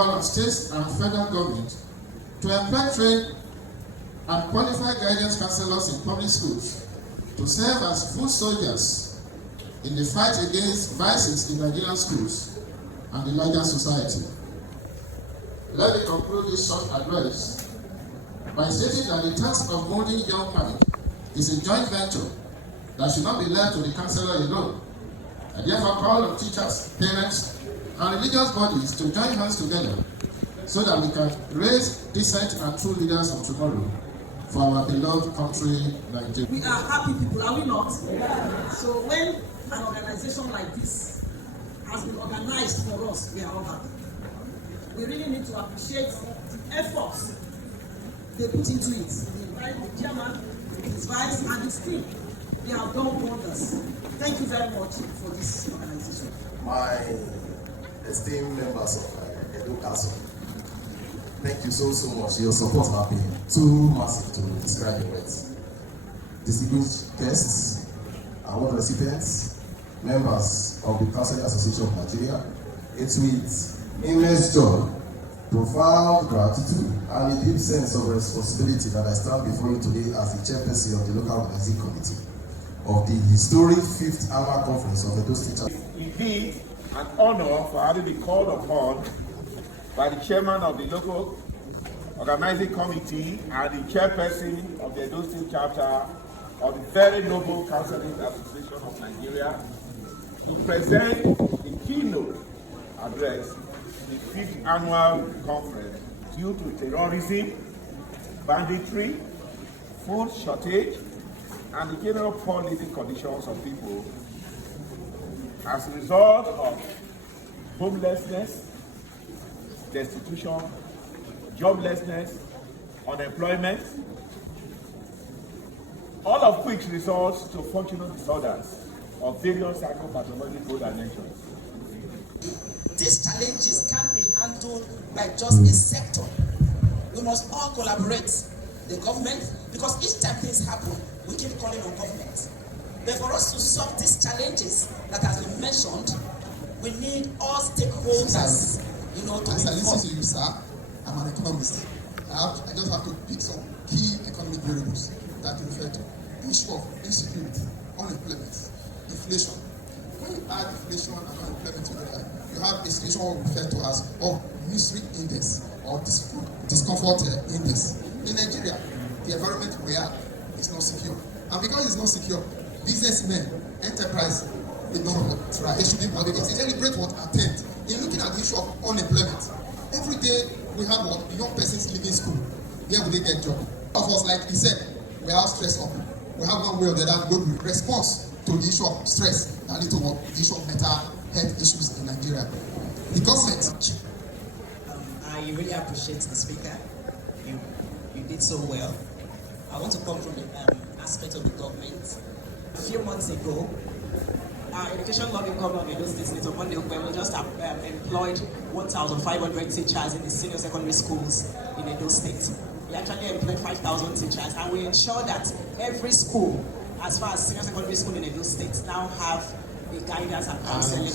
call on states and federal government to employ trained and qualified guidance counselors in public schools to serve as foot soldiers in the fight against vices in Nigerian schools and the larger society. Let me conclude this short address by stating that the task of molding young mind is a joint venture that should not be left to the counselor alone. I therefore call on teachers, parents, and religious bodies to join hands together so that we can raise decent and true leaders of tomorrow for our beloved country, Nigeria. We are happy people, are we not? Yeah. So when an organization like this has been organized for us, we are all happy. We really need to appreciate the efforts they put into it. The chairman, his vice, and his team. They have done wonders. Thank you very much for this organization. My esteemed members of Edo CASSON, thank you so much. Your support has been too massive to describe in words. Distinguished guests, award recipients, members of the Counselling Association of Nigeria, it's with immense joy, profound gratitude, and a deep sense of responsibility that I stand before you today as the chairperson of the local organizing committee of the historic 5th annual conference of Edo State Chapter. Indeed, an honor for having been called upon by the chairman of the local organizing committee and the chairperson of the Edo State Chapter of the very noble Counselling Association of Nigeria to present the keynote address the 5th annual conference due to terrorism, banditry, food shortage, and the general poor living conditions of people as a result of homelessness, destitution, joblessness, unemployment, all of which results to functional disorders of various psychopathological dimensions. These challenges can't be handled by just a sector. We must all collaborate. The government, because each time things happen, we keep calling on government. But for us to solve these challenges that has been mentioned, we need all stakeholders, to be As I listen to you, sir, I'm an economist. I just have to pick some key economic variables that you refer to. The issue of insecurity, unemployment, inflation. When you add inflation and unemployment together, you have a situation we refer to as misery index or discomfort index. In Nigeria, the environment we are is not secure. And because it's not secure, businessmen, enterprise, they should be motivated. It's deliberate what attempt. In looking at the issue of unemployment, every day we have young persons leaving school. Where will they get job? Of us, like he said, we have stress up. We have one way or the other good response to the issue of stress and the issue of mental health issues in Nigeria. The government. I really appreciate the speaker. You did so well. I want to come from the aspect of the government. A few months ago, our education lobby governor of Edo State, Senator Monday Okwemo, just employed 1,500 teachers in the senior secondary schools in Edo State. We actually employed 5,000 teachers, and we ensure that every school, as far as senior secondary school in Edo State, now have the guidance and counseling.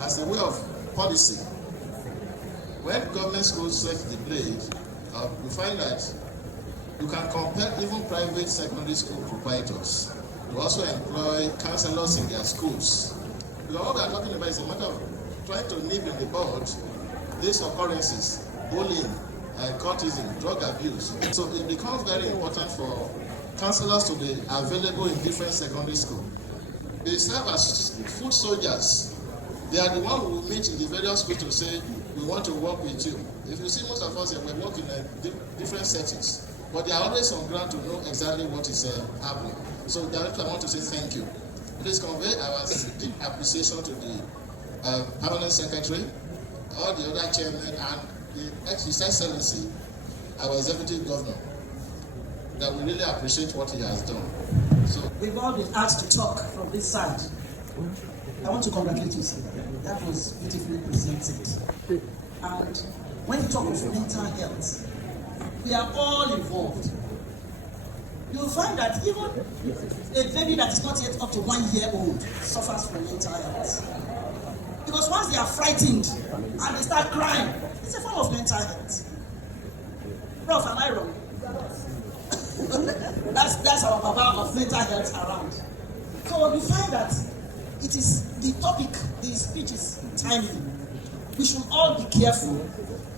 As a way of policy, when government schools set the blade, we find that you can compel even private secondary school proprietors to also employ counselors in their schools. Because what we are talking about is a matter of trying to nip in the bud these occurrences, bullying, cultism, drug abuse. So it becomes very important for counselors to be available in different secondary schools. They serve as foot soldiers. They are the ones who meet in the various schools to say, we want to work with you. If you see most of us, we work in different settings, but they are always on ground to know exactly what is happening. So directly I want to say thank you. Please convey our deep appreciation to the permanent secretary, all the other chairmen, and His Excellency, our executive governor, that we really appreciate what he has done. So we've all been asked to talk from this side. I want to congratulate you, sir. That was beautifully presented. And when you talk of mental health, we are all involved. You'll find that even a baby that is not yet up to 1 year old suffers from mental health. Because once they are frightened and they start crying, It's a form of mental health. Prof, am I wrong? that's our baba of mental health around. So we find that it is the topic, the speech is timely. We should all be careful.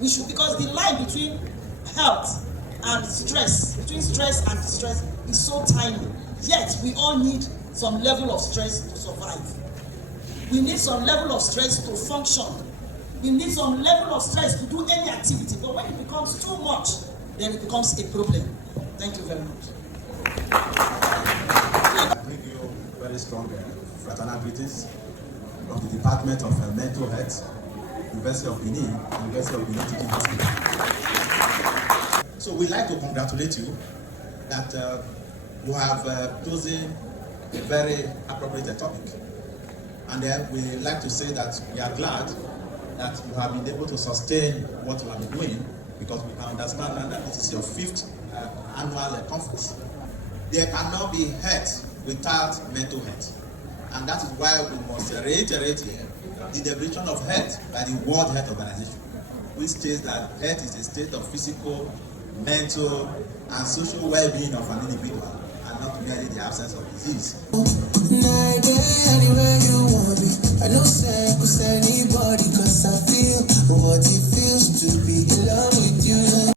We should, because the line between health and stress, between stress and distress, is so tiny. Yet we all need some level of stress to survive. We need some level of stress to function. We need some level of stress to do any activity. But when it becomes too much, then it becomes a problem. Thank you very much. I bring you very strong fraternal greetings from the Department of Mental Health, University of Benin Teaching Hospital. So we'd like to congratulate you that you have chosen a very appropriate topic. And then we like to say that we are glad that you have been able to sustain what you have been doing, because we can understand now that this is your 5th annual conference. There cannot be health without mental health. And that is why we must reiterate here the definition of health by the World Health Organization, which states that health is a state of physical, mental, and social well-being of an individual, and not merely the absence of disease.